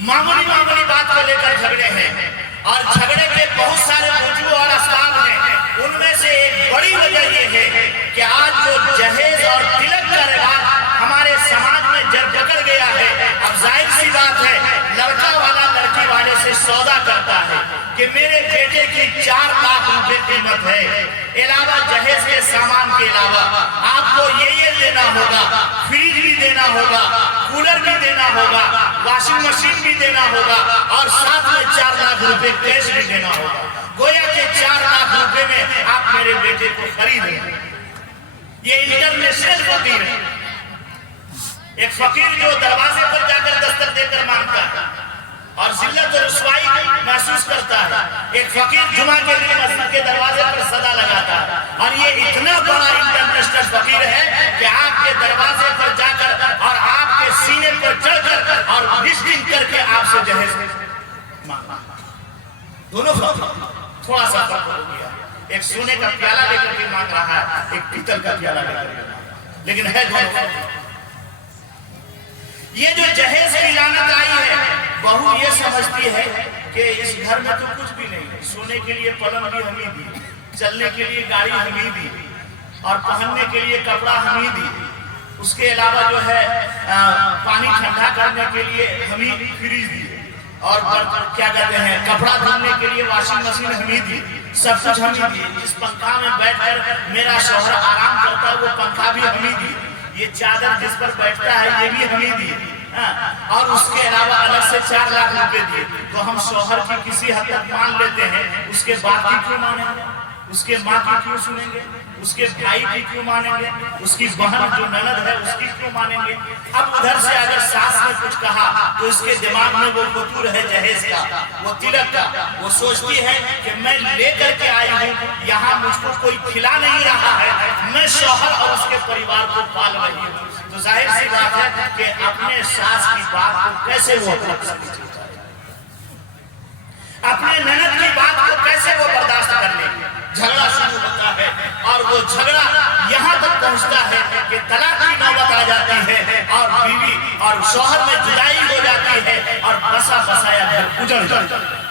معمولی بات کو لے کر جھگڑے ہیں، اور جھگڑے کے بہت سارے وجوہ اور اسباب ہیں، ان میں سے ایک بڑی وجہ یہ ہے کہ آج جو جہیز اور تلک کا رواج ہمارے سماج میں جب پکڑ گیا ہے، اب ظاہر سی بات ہے لڑکا والا لڑکی والے سے سودا کرتا ہے کہ میرے بیٹے کی 4 لاکھ روپے قیمت ہے، علاوہ جہیز کے سامان کے علاوہ آپ کو یہ دینا ہوگا، فریج بھی دینا ہوگا، کولر بھی دینا ہوگا، واشنگ مشین بھی دینا ہوگا، اور ساتھ میں 4 لاکھ روپے کیش بھی دینا ہوگا۔ گویا کہ 4 لاکھ روپے میں آپ میرے بیٹے کو خریدیں۔ یہ انٹرنیشنل فقیر ہے، ایک فقیر جو دروازے پر جا کر دستک دے کر مانگتا ہے اور ذلت و رسوائی محسوس کرتا ہے، ایک فقیر جمعہ کے دن مسجد کے دروازے پر صدا لگاتا ہے، اور یہ اتنا بڑا انٹرنیشنل فقیر ہے کہ آپ کے دروازے پر جا کر اور آپ کے سینے پر چڑھ کر اور رشتہ کر کے آپ سے جہیز مانگا۔ دونوں تھوڑا سا فرق ہو گیا، ایک سونے کا پیالہ لے کر کے مانگ رہا ہے، ایک پیتل کا پیالہ لے کر کے، لیکن ہے دونوں۔ یہ جو جہیز کی لعنت آئی ہے، بہو یہ سمجھتی ہے کہ اس گھر میں تو کچھ بھی نہیں ہے، سونے کے لیے پلنگ بھی ہمیں دی، چلنے کے لیے گاڑی ہمیں دی، اور پہننے کے لیے کپڑا ہمیں دی، اس کے علاوہ جو ہے پانی ٹھنڈا کرنے کے لیے ہمیں فریج دی، اور کیا کہتے ہیں کپڑا دھونے کے لیے واشنگ مشین ہمیں دی، سب کچھ ہمیں دی۔ جس پنکھا میں بیٹھ کر میرا شوہر آرام کرتا ہے وہ پنکھا بھی ہمیں دی، یہ چادر جس پر بیٹھتا ہے یہ بھی ہمیں دیے، اور اس کے علاوہ الگ سے 4 لاکھ روپے دیے، تو ہم شوہر کی کسی حد تک مان لیتے ہیں، اس کے باپ کی کیوں مانیں گے؟ اس کے ماں کی کیوں سنیں گے؟ اس کے بھائی کی کیوں مانیں گے؟ اس کی بہن جو نند ہے اس کی کیوں مانیں گے؟ اب ادھر سے اگر ساس نے کچھ کہا تو اس کے دماغ میں وہ فطور ہے جہیز کا، وہ تلک کا، وہ سوچتی ہے کہ میں لے کر کے آئی ہوں، یہاں مجھ کو کوئی کھلا نہیں رہا ہے، میں شوہر اور اس کے پریوار کو پال رہی ہوں، تو ظاہر سی بات ہے کہ اپنے ساس کی بات کو کیسے وہ اپنا سکتی ہے، اپنے نند کی بات کو کیسے وہ برداشت کر لیں گے؟ جھگڑا شروع ہوتا ہے، اور وہ جھگڑا یہاں تک پہنچتا ہے کہ طلاق کی نوبت آ جاتی ہے، اور بیوی اور شوہر میں جدائی ہو جاتی ہے، اور بسا بسایا گھر اجڑ جاتا ہے۔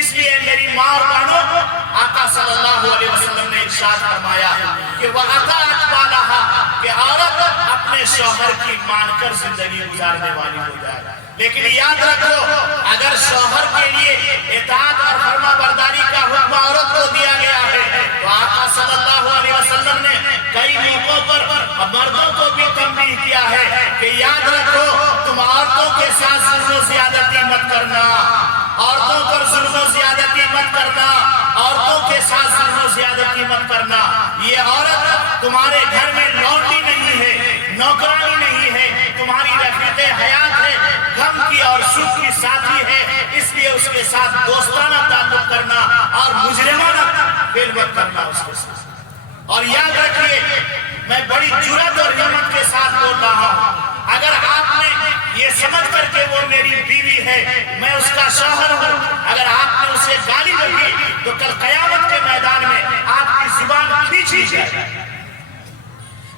اس لیے میری ماں اور بہنوں، آقا صلی اللہ علیہ وسلم نے ارشاد فرمایا کہ وَأَطَاعَتْ بَالَهَا، کہ عورت اپنے شوہر کی مان کر زندگی گزارنے والی ہو جائے، لیکن یاد رکھو اگر شوہر کے لیے اطاعت اور فرما برداری کا حکم عورت کو دیا گیا ہے تو آقا صلی اللہ علیہ وسلم نے کئی موقعوں پر مردوں کو بھی تنبیہ کیا ہے کہ یاد رکھو تم عورتوں کے ساتھ ظلم و زیادتی مت کرنا، عورتوں پر ظلم و زیادتی مت کرنا، عورتوں کے ساتھ ظلم و زیادتی مت کرنا، یہ عورت تمہارے گھر میں لوٹی نہیں ہے، نوکرانی نہیں ہے، تمہاری رفیق حیات ہے، غم کی اور سکھ کی ساتھی ہے، اس لیے اس کے ساتھ دوستانہ تعلق کرنا اور مجرمانہ خلوت کرنا اس کے ساتھ۔ اور یاد رکھیے میں بڑی جرأت اور ہمت کے ساتھ بول رہا ہوں، اگر آپ نے یہ سمجھ کر کے وہ میری بیوی ہے میں اس کا شوہر ہوں، اگر آپ نے اسے گالی دی تو کل قیامت کے میدان میں آپ کی زبان کھینچی جائے،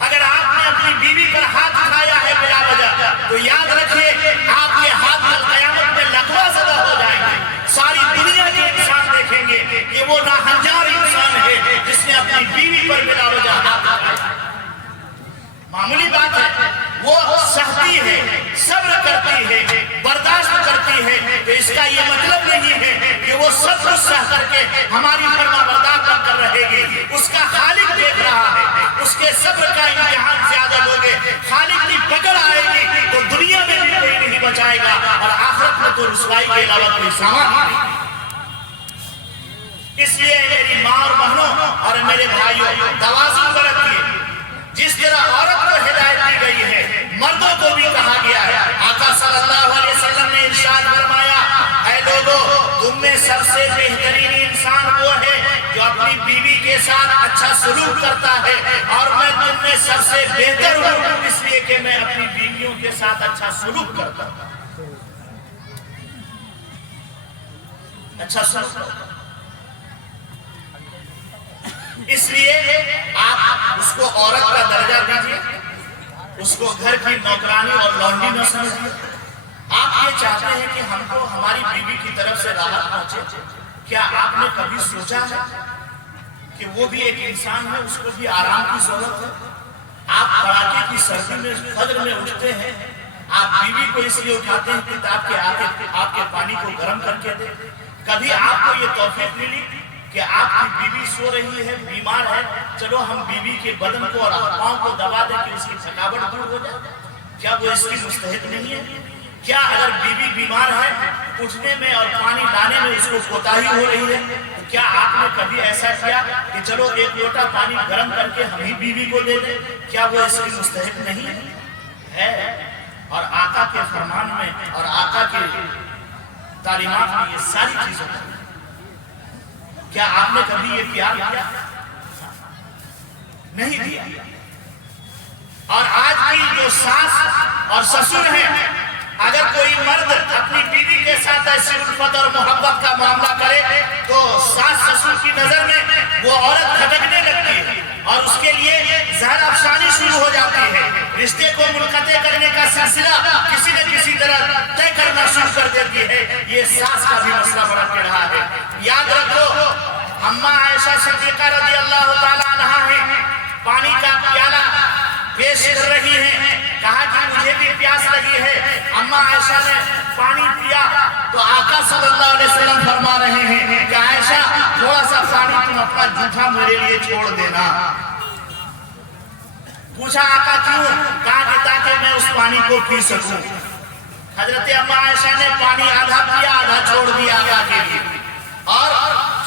اگر آپ نے اپنی بیوی پر ہاتھ اٹھایا ہے بلا وجہ تو یاد رکھیے آپ کے ہاتھ کل قیامت میں لقوہ زدہ ہو جائیں گے، ساری دنیا کے انسان دیکھیں گے کہ وہ ناہنجار انسان ہے جس نے اپنی بیوی پر بلا وجہ ہاتھ اٹھایا۔ معمولی بات ہے، وہ سہتی ہے، صبر کرتی ہے، برداشت کرتی ہے، تو اس کا یہ مطلب نہیں ہے کہ وہ سب کچھ سہ کر کے ہماری فرما بردار بن کر رہے گی، اس کا خالق دیکھ رہا ہے، اس کے صبر کا امتحان زیادہ لوگے، خالق کی پکڑ آئے گی تو دنیا میں بھی کوئی نہیں بچائے گا، اور آخرت میں تو رسوائی کے علاوہ کوئی سامان نہیں۔ اس لیے میری ماں اور بہنوں اور میرے بھائیوں توازن برتیے، جس طرح عورت کو ہدایت دی گئی ہے مردوں کو بھی کہا گیا ہے۔ آقا صلی اللہ علیہ وسلم نے ارشاد فرمایا، اے لوگوں تم میں سب سے بہترین انسان وہ ہے جو اپنی بیوی کے ساتھ اچھا سلوک کرتا ہے، اور میں تم میں سب سے بہتر ہوں اس لیے کہ میں اپنی بیویوں کے ساتھ اچھا سلوک کرتا ہوں، اچھا سلوک کرتا ہوں۔ اس لیے آپ اس کو عورت کا درجہ دیجیے، اس کو گھر کی نوکرانی اور لونڈی نہ سمجھیے۔ آپ یہ چاہتے ہیں کہ ہم کو ہماری بیوی کی طرف سے راحت پہنچے، کیا آپ نے کبھی سوچا ہے کہ وہ بھی ایک انسان ہے، اس کو بھی آرام کی ضرورت ہے؟ آپ کڑاکے کی سردی میں فجر میں اٹھتے ہیں، آپ بیوی کو اس لیے اٹھاتے ہیں کہ تاکہ آپ کے پانی کو گرم کر کے دے۔ کبھی آپ کو یہ توفیق ملی کہ آپ کی بیوی سو رہی ہے، بیمار ہے، چلو ہم بیوی کے بدن کو اور پاؤں کو دبا دیں کہ اس کی تھکاوٹ دور ہو جائے؟ کیا وہ اس کی مستحق نہیں ہے؟ کیا اگر بیوی بیمار ہے اٹھنے میں اور پانی لانے میں اس کو کوتاہی ہو رہی ہے تو کیا آپ نے کبھی ایسا کیا کہ چلو ایک لوٹا پانی گرم کر کے ہم ہی بیوی کو دے دیں؟ کیا وہ اس کی مستحق نہیں ہے؟ اور آقا کے فرمان میں اور آقا کے تعلیمات میں یہ ساری چیزیں ہیں۔ کیا آپ نے کبھی یہ پیار کیا؟ نہیں دیا۔ اور آج کی جو ساس اور سسر ہیں، اگر کوئی مرد اپنی بیوی کے ساتھ ایسی الفت اور محبت کا معاملہ کرے تو ساس سسر کی نظر میں وہ عورت کھٹکنے لگتی ہے اور اس کے لیے زہر افشانی شروع ہو جاتی ہے، رشتے کو منقطع کرنے کا سلسلہ کسی نہ کسی طرح طے کرنا شروع کر دیتی ہے۔ یہ ساس کا بھی مسئلہ بڑھ کے رہا ہے۔ یاد رکھو اماں عائشہ صدیقہ رضی اللہ تعالیٰ عنہا ہے، پانی کا پیالہ پیش کر رہی ہیں، کہا کہ مجھے بھی پیاس لگی ہے۔ اماں عائشہ نے پانی پیا تو آقا صلی اللہ علیہ وسلم فرما رہے ہیں کہ عائشہ تھوڑا سا پانی تم اپنا جھوٹا میرے لیے چھوڑ دینا۔ پوچھا آقا کیوں؟ کہا کہ تاکہ میں اس پانی کو پی سکوں۔ حضرت اما عائشہ نے پانی آدھا پیا، آدھا چھوڑ دیا آقا کے لیے، اور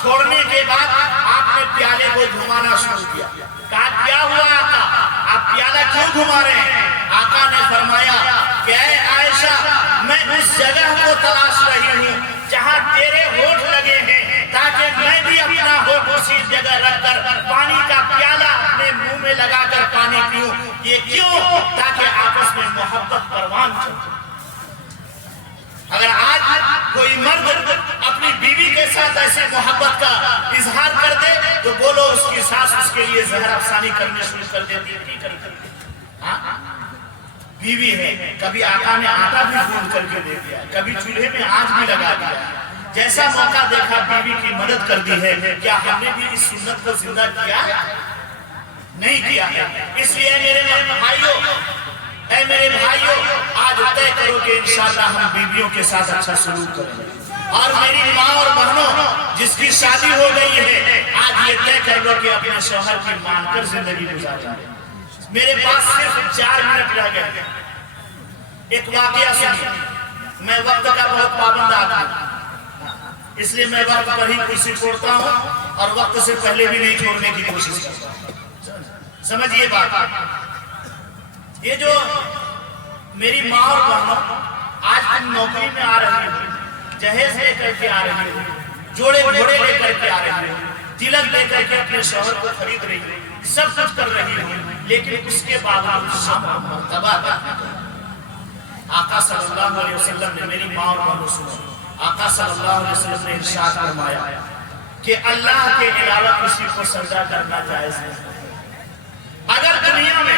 چھوڑنے کے بعد آپ نے پیالے کو گھمانا شروع کیا۔ کہا کیا ہوا آقا، آپ پیالہ کیوں گھما رہے ہیں؟ آقا نے فرمایا کہ اے عائشہ، میں اس جگہ کو تلاش رہی ہوں جہاں تیرے ہونٹ لگے ہیں، تاکہ میں بھی اپنا ہونٹ اسی جگہ رکھ کر پانی کا پیالہ اپنے منہ میں لگا کر پانی پیوں۔ یہ کیوں؟ تاکہ آپس میں محبت پروان چلے۔ اگر آج کوئی مرد اپنی بیوی کے ساتھ ایسے محبت کا اظہار کر دے تو بولو اس کی ساس اس کے لیے زہر افسانی کرنے شروع کر دیتی ہے۔ نہیں کرتی، بیوی ہے، کبھی آقا نے آٹا بھی گوندھ کر کے دے دیا، کبھی چولہے میں آنچ بھی لگا دیا، جیسا موقع دیکھا بیوی کی مدد کر دی ہے۔ کیا ہم نے بھی اس سنت کو زندہ کیا؟ نہیں کیا۔ اس لیے میرے بھائیوں آج طے کرو کہ انشاءاللہ ہم بیویوں کے ساتھ اچھا سلوک کریں، اور میری ماں اور بہنوں جس کی شادی ہو گئی ہے آج یہ طے کر لو کہ اپنے شوہر کی مان کر زندگی گزاریں۔ میرے پاس صرف 4 منٹ رہ گئے، ایک واقعہ سنیے۔ میں وقت کا بہت پابند آدمی ہوں، اس لیے میں وقت پر ہی کرسی چھوڑتا ہوں اور وقت سے پہلے بھی نہیں چھوڑنے کی کوشش کرتا ہوں۔ سمجھیے بات، یہ جو میری ماں اور بہنوں آج تم نوکری میں آ رہی ہو، جہیز لے کر کے آ رہی ہو، جوڑے گھوڑے لے کر کے آ رہی ہو، تلک لے کر کے اپنے شوہر کو خرید رہی ہو، سب کچھ کر رہی ہو، لیکن اس کے باوجود شام مرتبہ آقا صلی اللہ علیہ وسلم نے، میری ماں اور بہنوں سنو، آقا صلی اللہ علیہ وسلم نے ارشاد فرمایا کہ اللہ کے علاوہ کسی کو سجدہ کرنا جائز نہیں۔ اگر دنیا میں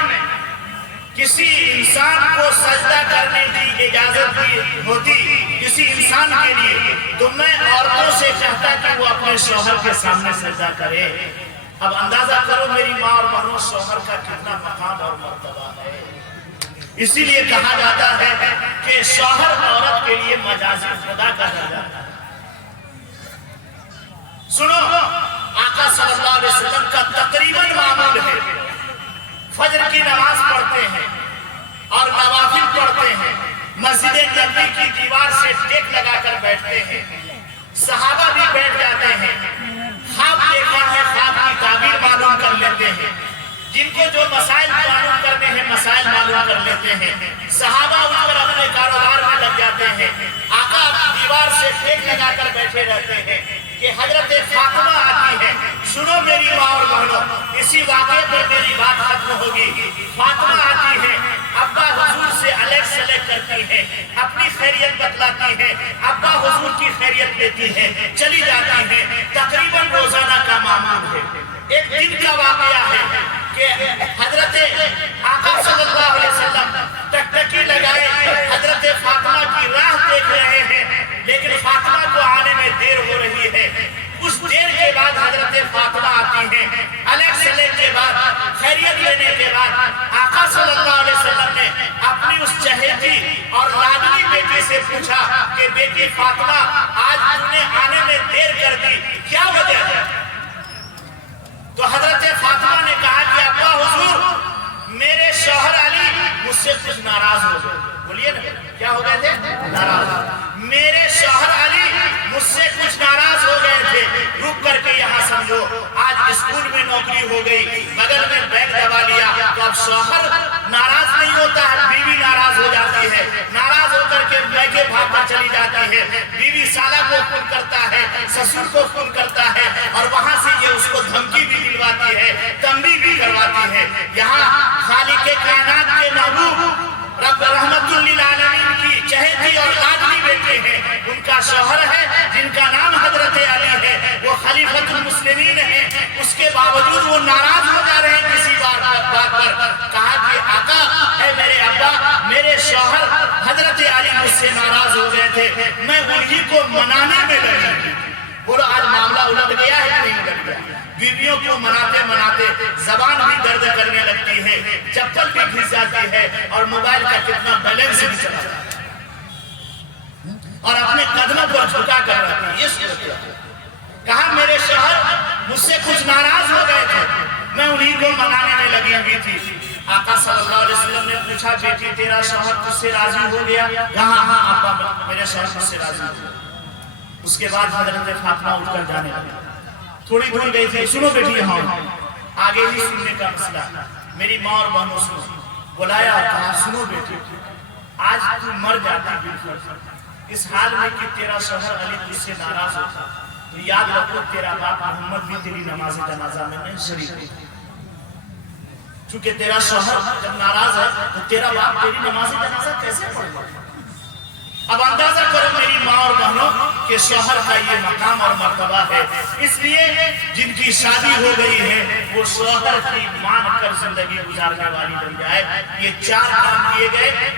کسی انسان کو سجدہ کرنے کی اجازت ہوتی کسی انسان کے لیے تو میں عورتوں سے چاہتا کہ وہ اپنے شوہر کے سامنے سجدہ کرے۔ اب اندازہ کرو میری ماں اور بہنوں شوہر کا کتنا مقام اور مرتبہ ہے۔ اسی لیے کہا جاتا ہے کہ شوہر عورت کے لیے مجازی خدا کا درجہ ہے۔ سنو، آقا صلی اللہ علیہ وسلم کا تقریباً معمول ہے، فجر کی نماز پڑھتے ہیں اور نوافل پڑھتے ہیں، مسجد نبوی کی دیوار سے ٹیک لگا کر بیٹھتے ہیں، صحابہ بھی بیٹھ جاتے ہیں، خواب دیکھا ہے خواب کی تعبیر معلوم کر لیتے ہیں، جن کو جو مسائل معلوم کرنے ہیں مسائل معلوم کر لیتے ہیں، صحابہ اٹھ کر اپنے کاروبار میں لگ جاتے ہیں، آقا دیوار سے ٹیک لگا کر بیٹھے رہتے ہیں کہ حضرت فاطمہ آتی ہے۔ سنو میری ماں اور بہنوں، اسی واقعے پر میری بات ختم ہوگی۔ فاطمہ آتی ہے، ابا حضور سے الیک سلیک کرتی ہے، اپنی خیریت بتلاتی ہے، ابا حضور کی خیریت لیتی ہے، چلی جاتی ہے۔ تقریباً روزانہ کا معمول ہے۔ ایک دن کا واقعہ ہے کہ حضرت آقا صلی اللہ علیہ وسلم ٹکٹکی لگائے حضرت فاطمہ کی راہ دیکھ رہے ہیں، لیکن فاطمہ کو آنے میں دیر ہو رہی ہے۔ کچھ دیر کے بعد حضرت فاطمہ آتی ہیں، الیک سلیک کے بعد خیریت لینے کے بعد آقا صلی اللہ علیہ وسلم نے اپنی اس چہیتی اور لاڈلی بیٹی سے پوچھا کہ بیٹی فاطمہ آج تم نے آنے میں دیر کر دی، کیا وجہ ہے؟ تو حضرت فاطمہ نے کہا کہ ابا حضور میرے شوہر علی مجھ سے کچھ ناراض ہو گئے۔ بولیے نا، کیا ہو گئے تھے؟ ناراض۔ میرے شوہر علی مجھ سے کچھ ناراض ہو گئے تھے، رک کر کے یہاں سمجھو، آج اسکول میں نوکری ہو گئی، بغل میں بیگ دبا لیا، تو اب شوہر ناراض نہیں ہوتا ہے، بیوی ناراض ہو جاتی ہے، ناراض ہو کر کے بیگے بھاگتا چلی جاتی ہے، بیوی سالہ کو فون کرتا ہے، سسر کو فون کرتا ہے، اور وہاں سے یہ اس کو دھمکی بھی دلواتی ہے، تنبیہ بھی کرواتی ہے۔ یہاں خالق کائنات کے محبوب رب رحمت للعالمین کی چہیتی اور لاڈلی بیٹے ہیں، ان کا شوہر ہے جن کا نام حضرت علی ہے، وہ خلیفۃ المسلمین ہیں، اس کے باوجود وہ ناراض ہو جا رہے ہیں کسی بات پر۔ کہا کہ آقا اے میرے ابا، میرے شوہر حضرت علی مجھ سے ناراض ہو گئے تھے، میں انہی کو منانے میں لگی۔ بولو آج معاملہ الٹ گیا ہے کہ نہیں الٹ گیا؟ بیویوں کو مناتے مناتے زبان بھی درد کرنے لگتی ہے، چپل بھی گھس جاتی ہے، اور موبائل کا کتنا بیلنس بھی چلا جاتا ہے، اور اپنے قدموں پر جھکا کر رہتی ہے۔ یہ صورت ہے۔ کہا میرے شوہر مجھ سے کچھ ناراض ہو گئے تھے، میں انہی کو منانے میں لگی ہوئی تھی۔ آقا صلی اللہ علیہ وسلم نے پوچھا بیٹی تیرا شوہر تجھ سے راضی ہو گیا؟ کہا ہاں آقا میرے شوہر مجھ سے راضی ہو گیا۔ اس کے بعد حضرت فاطمہ اٹھ کر جانے لگی، تھوڑی دور گئی تھی، سنو بیٹی یہاں آگے ہی سننے کا مسئلہ، میری ماں اور بہنوں سنو، بلایا اور کہا سنو بیٹی آج تو مر جاتی بالکل اس حال میں کہ تیرا شوہر علی تجھ سے ناراض ہوتا تو یاد رکھو تیرا باپ محمد بھی تیری نماز جنازہ میں نہیں شریک ہوتا، چونکہ تیرا شوہر جب ناراض ہے تو تیرا باپ تیری نماز جنازہ کیسے پڑھے گا؟ اب اندازہ کرو میری ماں اور بہنوں کہ شوہر کا یہ مقام اور مرتبہ ہے، اس لیے جن کی شادی ہو گئی ہے وہ شوہر کی مان کر زندگی گزارنے والی بن جائے۔ یہ 4 کام کیے گئے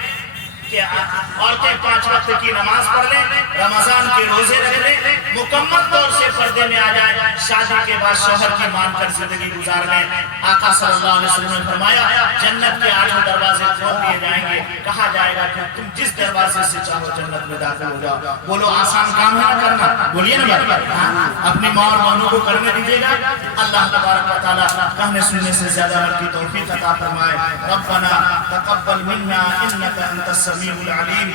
کہ عورتیں 5 وقت کی نماز پڑھ لیں، رمضان کے روزے رکھ لیں، مکمل طور سے پردے میں آ جائیں، شادی کے بعد شوہر کی مان کر زندگی گزار لیں۔ آقا صلی اللہ علیہ وسلم نے فرمایا جنت کے 8 دروازے کھول دیے جائیں گے، کہا جائے گا کہ تم جس دروازے سے چاہو جنت میں داخل ہو جاؤ۔ بولو آسان کام ہے نہ کرنا؟ بولیے نا بھائی، اپنی ماں اور بہنوں کو کرنے دیجیے گا۔ اللہ تبارک و تعالیٰ کہنے سننے سے زیادہ عمل کی توفیق عطا فرمائے۔ ربنا تقبل منا انک انت السمیع العلیم۔